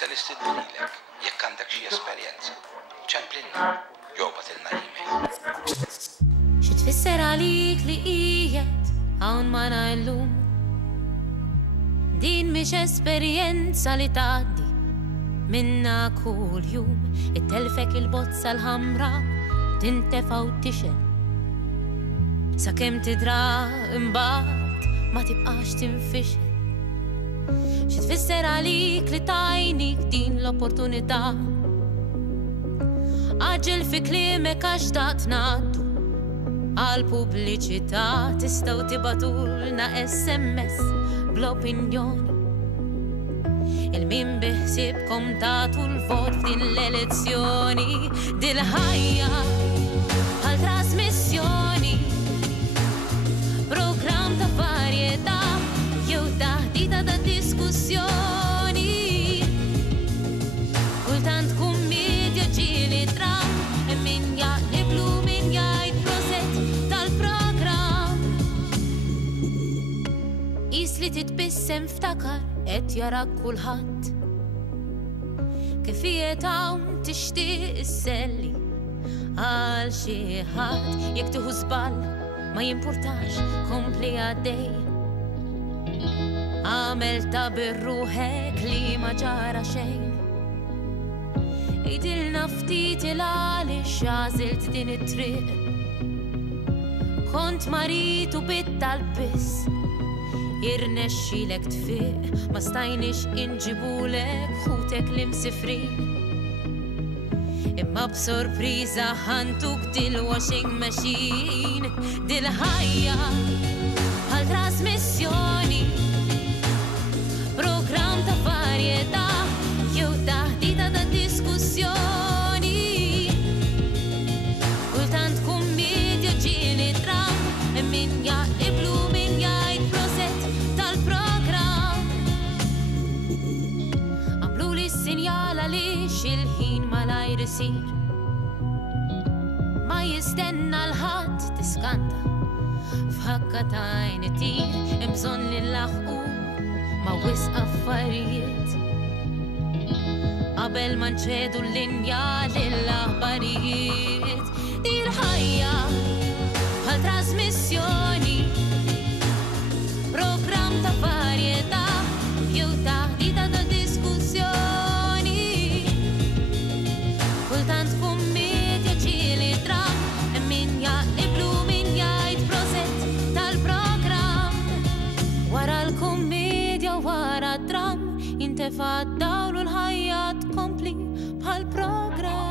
Se nistidnilek jekk għandek xi esperjenza. ċemplinna, jobatilna email. Xi tfisser għalik li qiegħed hawn ma llum. Din mhix esperjenza li tgħaddi minna kull jum. Ittelfek il-bozza l-ħamra tintefa' u tixel. Sakemm tidra imbagħad ma tibqax tinfixel. Xi tfisser għalik li tajnik din l-opportunità. Aġġel fi kliemek għax taqt ngħaddu għall-pubbliċità tistgħu tibatulna SMS bl-opinjoni. Il-min biħsibkom tagħtu l-vot f'din l-elezzjoni. Dil-ħajja għal trasmissjoni, programm ta' varjetà jew taħdita ta' diskussjoni. Kultant kummedja ġieli dram, min jaqliblu min jgħid proset tal-programm. Qis li titbissem ftakar qed jarak kulħadd. Kif qiegħed hawn tixtieq isselli għal xi ħadd. Jekk tieħu żball ma jimpurtax, kompli għaddej. Għamel ta' birruħek li ma ġara xejn. Idilna ftit il-għaliex għażilt din it-triq. Kont marit u bit tal-biss, irnexxilek tfiq, ma stajniex inġibulek ħutek l-imsifrin. Imma b'sorpriża ħantuk dil-washing machine. Dil-ħajja għal trasmissjoni, programm ta' varjetà jew taħdita ta' diskussjoni. Kultant kummedja ġieli dram, min jaqliblu min jgħid proset tal-programm. Għamluli s-sinjal għaliex il-ħin malajr isir. Ma jistenna l-ħadd tiskanta f'ħakka tajn itir. Hemm bżonn li nlaħqu ma' wisq affarijiet qabel ma nċedu l-linja lill-aħbarijiet. Dil-ħajja bħal trasmissjoni, programm ta' varjetà jew taħdita ta' diskussjoni. Kultant kummedja ġieli dram, min jaqliblu min jgħid proset tal-programm. Wara l-kummedja wara d-dram jintefa' d-dawl u l-ħajja tkompli bħal programm.